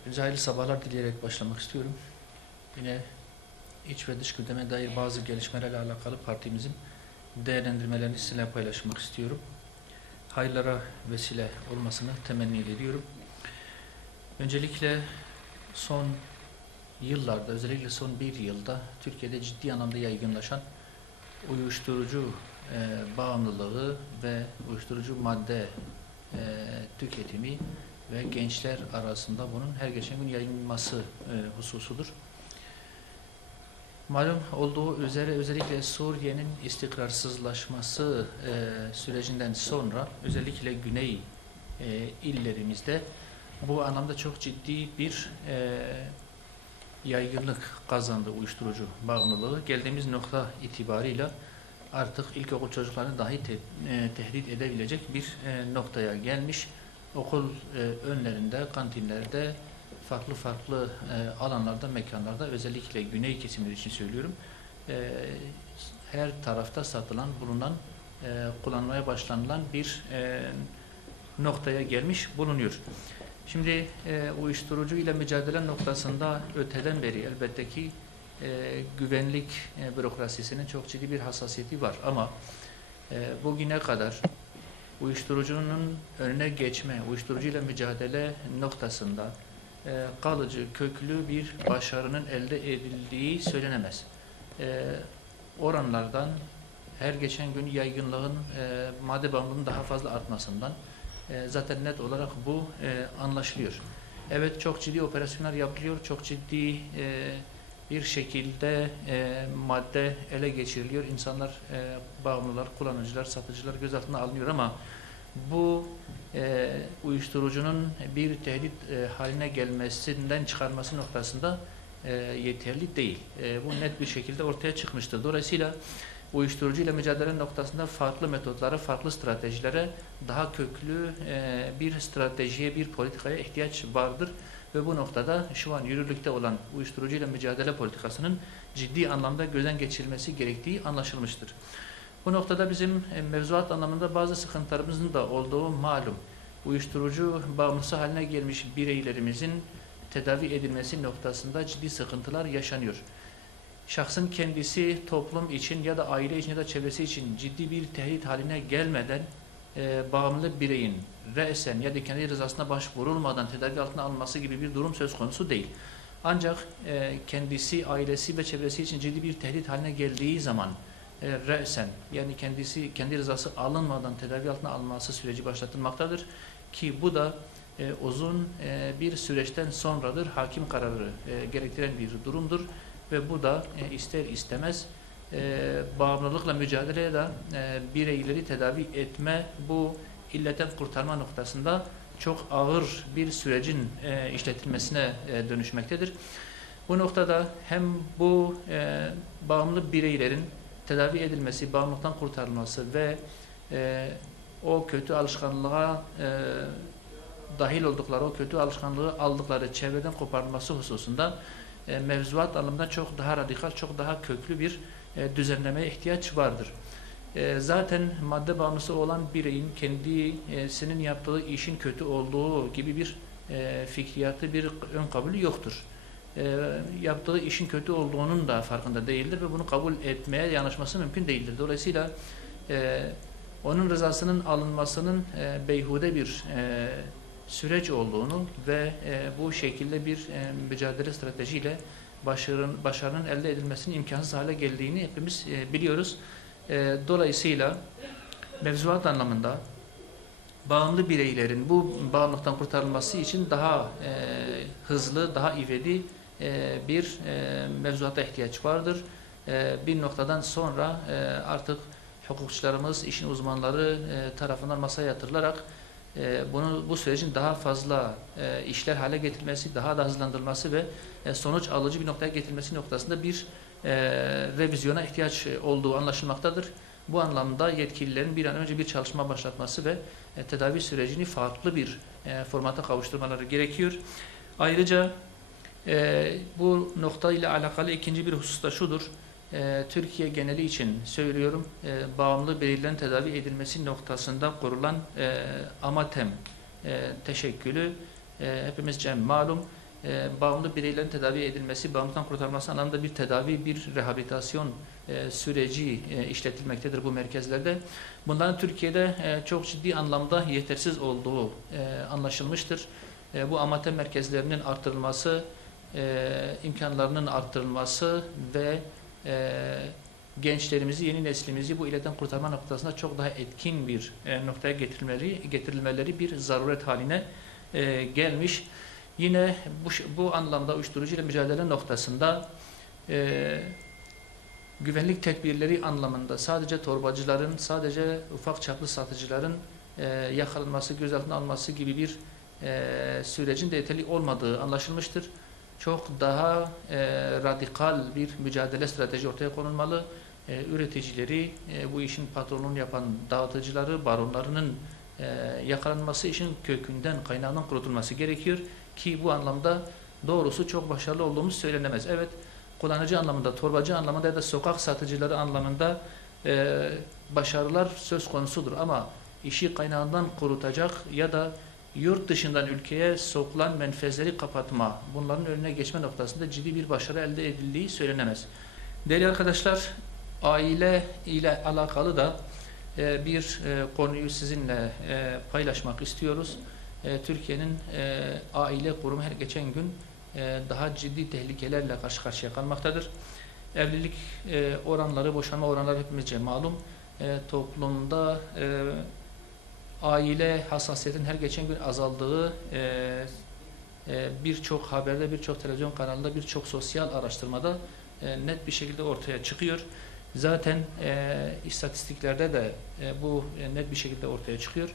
Hepinize hayırlı sabahlar dileyerek başlamak istiyorum. Yine iç ve dış gündeme dair bazı gelişmelerle alakalı partimizin değerlendirmelerini sizinle paylaşmak istiyorum. Hayırlara vesile olmasını temenni ediyorum. Öncelikle son yıllarda, özellikle son bir yılda Türkiye'de ciddi anlamda yaygınlaşan uyuşturucu bağımlılığı ve uyuşturucu madde tüketimi ve gençler arasında bunun her geçen gün yayılması hususudur. Malum olduğu üzere özellikle Suriye'nin istikrarsızlaşması sürecinden sonra özellikle güney illerimizde bu anlamda çok ciddi bir yaygınlık kazandı uyuşturucu bağımlılığı. Geldiğimiz nokta itibarıyla artık ilkokul çocuklarını dahi tehdit edebilecek bir noktaya gelmiş. Okul önlerinde, kantinlerde, farklı alanlarda, mekanlarda, özellikle güney kesimleri için söylüyorum, her tarafta satılan, bulunan, kullanmaya başlanılan bir noktaya gelmiş bulunuyor. Şimdi uyuşturucu ile mücadele noktasında öteden beri elbette ki güvenlik bürokrasisinin çok ciddi bir hassasiyeti var ama bugüne kadar uyuşturucunun önüne geçme, uyuşturucuyla mücadele noktasında kalıcı, köklü bir başarının elde edildiği söylenemez. Oranlardan her geçen gün yaygınlığın, madde bağımlılığının daha fazla artmasından zaten net olarak bu anlaşılıyor. Evet, çok ciddi operasyonlar yapılıyor, çok ciddi bir şekilde madde ele geçiriliyor. İnsanlar, bağımlılar, kullanıcılar, satıcılar gözaltına alınıyor ama bu uyuşturucunun bir tehdit haline gelmesinden çıkarması noktasında yeterli değil. Bu net bir şekilde ortaya çıkmıştır. Dolayısıyla uyuşturucu ile mücadele noktasında farklı metotlara, farklı stratejilere, daha köklü bir stratejiye, bir politikaya ihtiyaç vardır. Ve bu noktada şu an yürürlükte olan uyuşturucu ile mücadele politikasının ciddi anlamda gözden geçirilmesi gerektiği anlaşılmıştır. Bu noktada bizim mevzuat anlamında bazı sıkıntılarımızın da olduğu malum. Uyuşturucu bağımlısı haline gelmiş bireylerimizin tedavi edilmesi noktasında ciddi sıkıntılar yaşanıyor. Şahsın kendisi toplum için ya da aile için ya da çevresi için ciddi bir tehdit haline gelmeden bağımlı bireyin re'sen ya da kendi rızasına başvurulmadan tedavi altına alınması gibi bir durum söz konusu değil. Ancak kendisi, ailesi ve çevresi için ciddi bir tehdit haline geldiği zaman re'sen yani kendi rızası alınmadan tedavi altına alınması süreci başlatılmaktadır ki bu da uzun bir süreçten sonradır. Hakim kararı gerektiren bir durumdur ve bu da ister istemez bağımlılıkla mücadeleye de bireyleri tedavi etme, bu illetten kurtarma noktasında çok ağır bir sürecin işletilmesine dönüşmektedir. Bu noktada hem bu bağımlı bireylerin tedavi edilmesi, bağımlılıktan kurtarılması ve o kötü alışkanlığa dahil oldukları, o kötü alışkanlığı aldıkları çevreden koparılması hususunda mevzuat anlamında çok daha radikal, çok daha köklü bir düzenlemeye ihtiyaç vardır. Zaten madde bağımlısı olan bireyin kendisinin yaptığı işin kötü olduğu gibi bir fikriyatı, bir ön kabulü yoktur. Yaptığı işin kötü olduğunun da farkında değildir ve bunu kabul etmeye yanaşması mümkün değildir. Dolayısıyla onun rızasının alınmasının beyhude bir süreç olduğunu ve bu şekilde bir mücadele stratejiyle başarının elde edilmesinin imkansız hale geldiğini hepimiz biliyoruz. Dolayısıyla mevzuat anlamında bağımlı bireylerin bu bağımlılıktan kurtarılması için daha hızlı, daha ivedi bir mevzuata ihtiyaç vardır. Bir noktadan sonra artık hukukçularımız, işin uzmanları tarafından masaya yatırılarak bu sürecin daha fazla işler hale getirilmesi, daha da hızlandırılması ve sonuç alıcı bir noktaya getirilmesi noktasında bir revizyona ihtiyaç olduğu anlaşılmaktadır. Bu anlamda yetkililerin bir an önce bir çalışma başlatması ve tedavi sürecini farklı bir formata kavuşturmaları gerekiyor. Ayrıca bu nokta ile alakalı ikinci bir husus da şudur. Türkiye geneli için söylüyorum, bağımlı bireylerin tedavi edilmesi noktasında kurulan AMATEM teşekkülü hepimizce malum bağımlı bireylerin tedavi edilmesi, bağımlılıktan kurtarılması anlamında bir tedavi, bir rehabilitasyon süreci işletilmektedir bu merkezlerde. Bunların Türkiye'de çok ciddi anlamda yetersiz olduğu anlaşılmıştır. Bu amatör merkezlerinin artırılması, imkanlarının artırılması ve gençlerimizi, yeni neslimizi bu illetten kurtarma noktasında çok daha etkin bir noktaya getirilmeleri bir zaruret haline gelmiş. Yine bu anlamda uyuşturucu ile mücadele noktasında güvenlik tedbirleri anlamında sadece torbacıların, sadece ufak çaplı satıcıların yakalanması, gözaltına alınması gibi bir sürecin de yeterli olmadığı anlaşılmıştır. Çok daha radikal bir mücadele strateji ortaya konulmalı. Üreticileri, bu işin patronunu yapan dağıtıcıları, baronlarının yakalanması, işin kökünden, kaynağından kurutulması gerekiyor ki bu anlamda doğrusu çok başarılı olduğumuz söylenemez. Evet, kullanıcı anlamında, torbacı anlamında ya da sokak satıcıları anlamında başarılar söz konusudur ama işi kaynağından kurutacak ya da yurt dışından ülkeye sokulan menfezleri kapatma, bunların önüne geçme noktasında ciddi bir başarı elde edildiği söylenemez. Değerli arkadaşlar, aile ile alakalı da bir konuyu sizinle paylaşmak istiyoruz. Türkiye'nin aile kurumu her geçen gün daha ciddi tehlikelerle karşı karşıya kalmaktadır. Evlilik oranları, boşanma oranları hepimizce malum. Toplumda aile hassasiyetin her geçen gün azaldığı birçok haberde, birçok televizyon kanalında, birçok sosyal araştırmada net bir şekilde ortaya çıkıyor. Zaten istatistiklerde de bu net bir şekilde ortaya çıkıyor.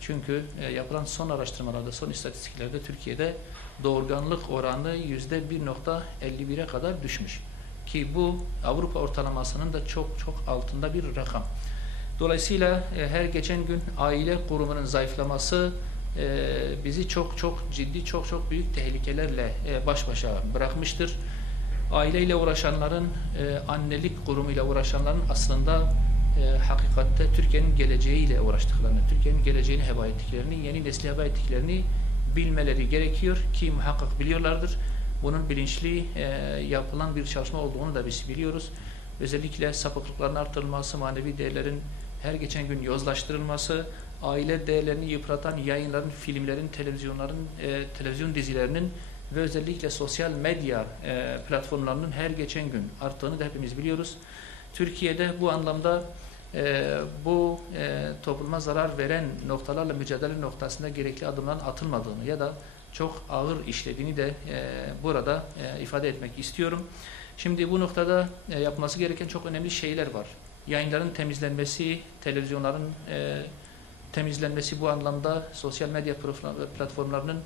Çünkü yapılan son araştırmalarda, son istatistiklerde Türkiye'de doğurganlık oranı %1.51'e kadar düşmüş. Ki bu Avrupa ortalamasının da çok altında bir rakam. Dolayısıyla her geçen gün aile kurumunun zayıflaması bizi çok ciddi, çok büyük tehlikelerle baş başa bırakmıştır. Aileyle uğraşanların, annelik kurumuyla uğraşanların aslında hakikatte Türkiye'nin geleceğiyle uğraştıklarını, Türkiye'nin geleceğini heba ettiklerini, yeni nesli heba ettiklerini bilmeleri gerekiyor ki muhakkak biliyorlardır. Bunun bilinçli yapılan bir çalışma olduğunu da biz biliyoruz. Özellikle sapıklıkların artırılması, manevi değerlerin her geçen gün yozlaştırılması, aile değerlerini yıpratan yayınların, filmlerin, televizyon dizilerinin ve özellikle sosyal medya platformlarının her geçen gün arttığını da hepimiz biliyoruz. Türkiye'de bu anlamda bu topluma zarar veren noktalarla mücadele noktasında gerekli adımların atılmadığını ya da çok ağır işlediğini de burada ifade etmek istiyorum. Şimdi bu noktada yapılması gereken çok önemli şeyler var. Yayınların temizlenmesi, televizyonların temizlenmesi, bu anlamda sosyal medya platformlarının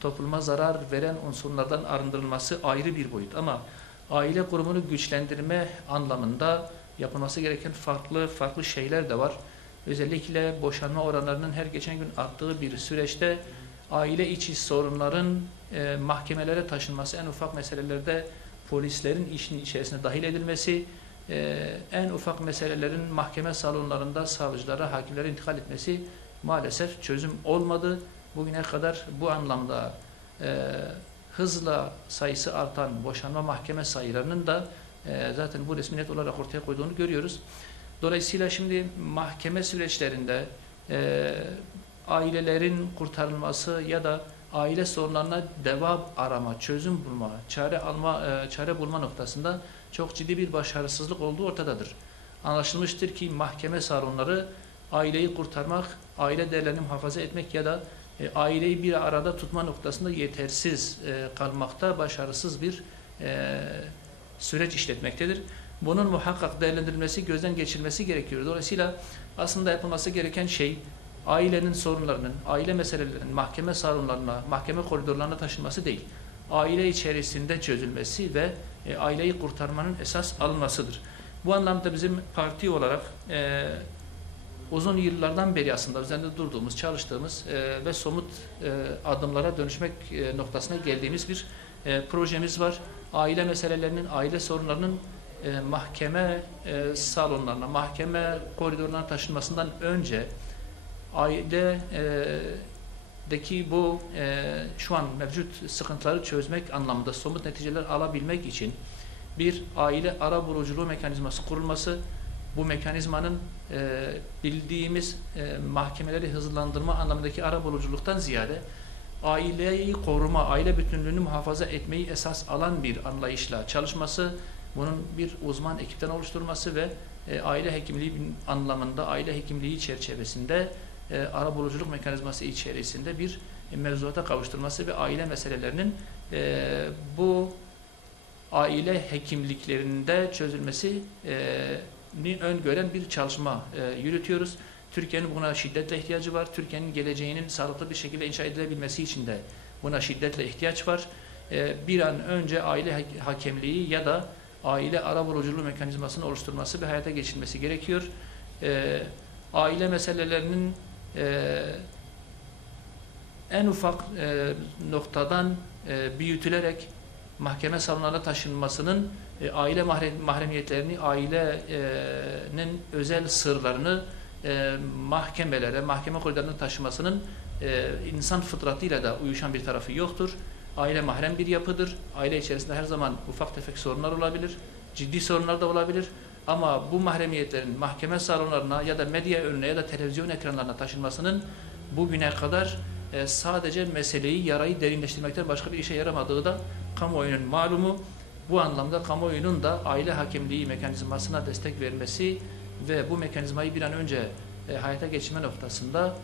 topluma zarar veren unsurlardan arındırılması ayrı bir boyut. Ama aile kurumunu güçlendirme anlamında yapılması gereken farklı şeyler de var. Özellikle boşanma oranlarının her geçen gün arttığı bir süreçte aile içi sorunların mahkemelere taşınması, en ufak meselelerde polislerin işin içerisine dahil edilmesi, en ufak meselelerin mahkeme salonlarında savcılara, hakimlere intikal etmesi maalesef çözüm olmadı. Bugüne kadar bu anlamda hızla sayısı artan boşanma mahkeme sayılarının da zaten bu resmi net olarak ortaya koyduğunu görüyoruz. Dolayısıyla şimdi mahkeme süreçlerinde ailelerin kurtarılması ya da aile sorunlarına deva arama, çözüm bulma, çare bulma noktasında çok ciddi bir başarısızlık olduğu ortadadır. Anlaşılmıştır ki mahkeme salonları aileyi kurtarmak, aile değerlerini muhafaza etmek ya da aileyi bir arada tutma noktasında yetersiz kalmakta, başarısız bir süreç işletmektedir. Bunun muhakkak değerlendirilmesi, gözden geçirilmesi gerekiyor. Dolayısıyla aslında yapılması gereken şey ailenin sorunlarının, aile meselelerinin mahkeme salonlarına, mahkeme koridorlarına taşınması değil. Aile içerisinde çözülmesi ve aileyi kurtarmanın esas alınmasıdır. Bu anlamda bizim parti olarak uzun yıllardan beri aslında üzerinde durduğumuz, çalıştığımız ve somut adımlara dönüşmek noktasına geldiğimiz bir projemiz var. Aile meselelerinin, aile sorunlarının mahkeme salonlarına, mahkeme koridorlarına taşınmasından önce aile deki bu şu an mevcut sıkıntıları çözmek anlamında somut neticeler alabilmek için bir aile arabuluculuğu mekanizması kurulması, bu mekanizmanın bildiğimiz mahkemeleri hızlandırma anlamındaki arabuluculuktan ziyade aileyi koruma, aile bütünlüğünü muhafaza etmeyi esas alan bir anlayışla çalışması, bunun bir uzman ekipten oluşturulması ve aile hekimliği anlamında, aile hekimliği çerçevesinde arabuluculuk mekanizması içerisinde bir mevzuata kavuşturması ve aile meselelerinin bu aile hekimliklerinde çözülmesini öngören bir çalışma yürütüyoruz. Türkiye'nin buna şiddetle ihtiyacı var. Türkiye'nin geleceğinin sağlıklı bir şekilde inşa edilebilmesi için de buna şiddetle ihtiyaç var. Bir an önce aile hakemliği ya da aile arabuluculuğu mekanizmasını oluşturması ve hayata geçirilmesi gerekiyor. Aile meselelerinin en ufak noktadan büyütülerek mahkeme salonlarına taşınmasının aile mahremiyetlerini, ailenin özel sırlarını mahkemelere, mahkeme koridorlarına taşımasının insan fıtratıyla da uyuşan bir tarafı yoktur. Aile mahrem bir yapıdır. Aile içerisinde her zaman ufak tefek sorunlar olabilir, ciddi sorunlar da olabilir. Ama bu mahremiyetlerin mahkeme salonlarına ya da medya önüne ya da televizyon ekranlarına taşınmasının bugüne kadar sadece meseleyi, yarayı derinleştirmekten başka bir işe yaramadığı da kamuoyunun malumu. Bu anlamda kamuoyunun da aile hakemliği mekanizmasına destek vermesi ve bu mekanizmayı bir an önce hayata geçirme noktasında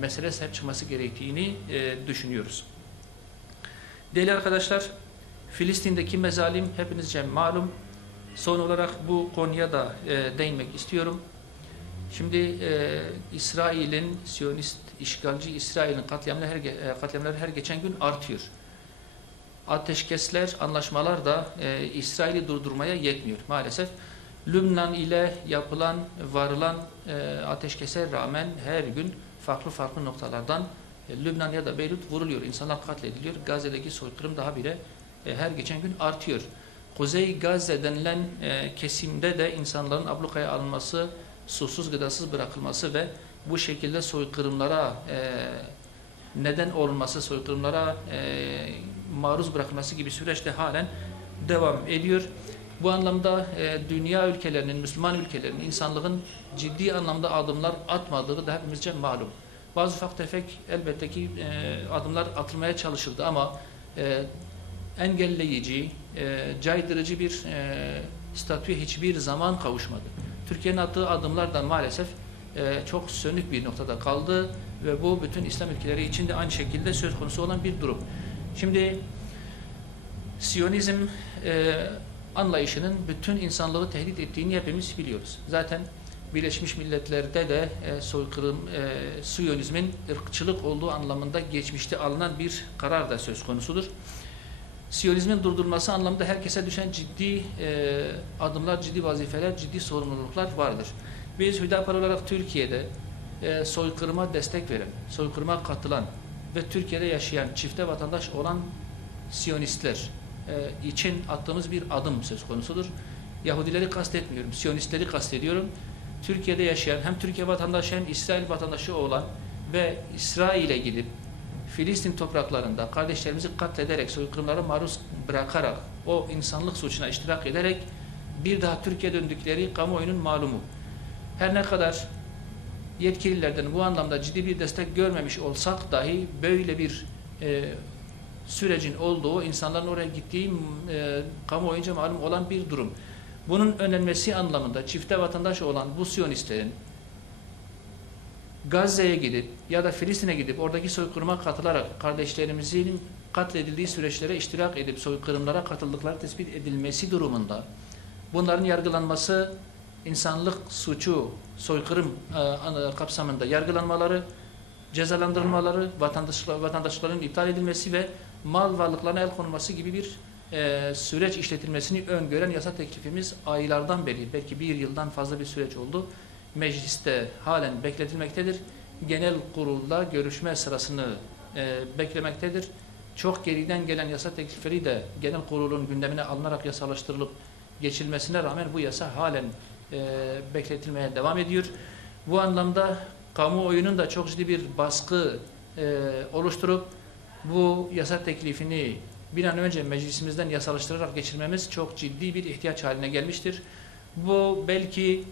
mesele sahip çıkması gerektiğini düşünüyoruz. Değerli arkadaşlar, Filistin'deki mezalim hepinizce malum. Son olarak bu konuya da değinmek istiyorum. Şimdi İsrail'in, Siyonist, işgalci İsrail'in katliamları her geçen gün artıyor. Ateşkesler, anlaşmalar da İsrail'i durdurmaya yetmiyor maalesef. Lübnan ile yapılan, varılan ateşkese rağmen her gün farklı noktalardan Lübnan ya da Beyrut vuruluyor, insanlar katlediliyor. Gazze'deki soykırım daha bile her geçen gün artıyor. Kuzey Gazze denilen kesimde de insanların ablukaya alınması, susuz gıdasız bırakılması ve bu şekilde soykırımlara neden olması, soykırımlara maruz bırakılması gibi süreç de halen devam ediyor. Bu anlamda dünya ülkelerinin, Müslüman ülkelerinin, insanlığın ciddi anlamda adımlar atmadığı da hepimizce malum. Bazı ufak tefek elbette ki adımlar atılmaya çalışıldı ama engelleyici, caydırıcı bir statüye hiçbir zaman kavuşmadı. Türkiye'nin attığı adımlar da maalesef çok sönük bir noktada kaldı ve bu bütün İslam ülkeleri için de aynı şekilde söz konusu olan bir durum. Şimdi Siyonizm anlayışının bütün insanlığı tehdit ettiğini hepimiz biliyoruz. Zaten Birleşmiş Milletler'de de soykırım, Siyonizmin ırkçılık olduğu anlamında geçmişte alınan bir karar da söz konusudur. Siyonizmin durdurulması anlamında herkese düşen ciddi adımlar, ciddi vazifeler, ciddi sorumluluklar vardır. Biz Hüdapar olarak Türkiye'de soykırıma destek veren, soykırıma katılan ve Türkiye'de yaşayan, çifte vatandaş olan Siyonistler için attığımız bir adım söz konusudur. Yahudileri kastetmiyorum, Siyonistleri kastediyorum. Türkiye'de yaşayan, hem Türkiye vatandaşı hem İsrail vatandaşı olan ve İsrail'e gidip Filistin topraklarında kardeşlerimizi katlederek, soykırımlara maruz bırakarak, o insanlık suçuna iştirak ederek bir daha Türkiye'ye döndükleri kamuoyunun malumu. Her ne kadar yetkililerden bu anlamda ciddi bir destek görmemiş olsak dahi böyle bir sürecin olduğu, insanların oraya gittiği kamuoyunca malum olan bir durum. Bunun önlenmesi anlamında çifte vatandaş olan bu Siyonistlerin Gazze'ye gidip ya da Filistin'e gidip oradaki soykırıma katılarak kardeşlerimizin katledildiği süreçlere iştirak edip soykırımlara katıldıkları tespit edilmesi durumunda bunların yargılanması, insanlık suçu, soykırım kapsamında yargılanmaları, cezalandırılmaları, vatandaşların iptal edilmesi ve mal varlıklarına el konulması gibi bir süreç işletilmesini öngören yasa teklifimiz aylardan beri, belki bir yıldan fazla bir süreç oldu. Mecliste halen bekletilmektedir. Genel kurulda görüşme sırasını beklemektedir. Çok geriden gelen yasa teklifleri de genel kurulun gündemine alınarak yasalaştırılıp geçilmesine rağmen bu yasa halen bekletilmeye devam ediyor. Bu anlamda kamuoyunun da çok ciddi bir baskı oluşturup bu yasa teklifini bir an önce meclisimizden yasallaştırarak geçirmemiz çok ciddi bir ihtiyaç haline gelmiştir. Bu belki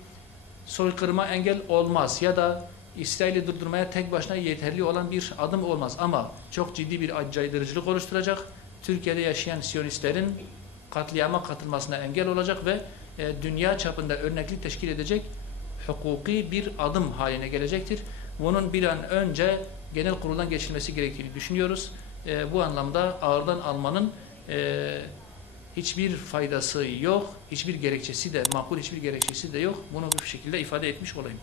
soykırıma engel olmaz ya da İsrail'i durdurmaya tek başına yeterli olan bir adım olmaz ama çok ciddi bir caydırıcılık oluşturacak. Türkiye'de yaşayan Siyonistlerin katliama katılmasına engel olacak ve dünya çapında örneklik teşkil edecek hukuki bir adım haline gelecektir. Bunun bir an önce genel kuruldan geçilmesi gerektiğini düşünüyoruz. Bu anlamda ağırdan almanın hiçbir faydası yok, hiçbir gerekçesi de, makul hiçbir gerekçesi de yok. Bunu bu şekilde ifade etmiş olayım.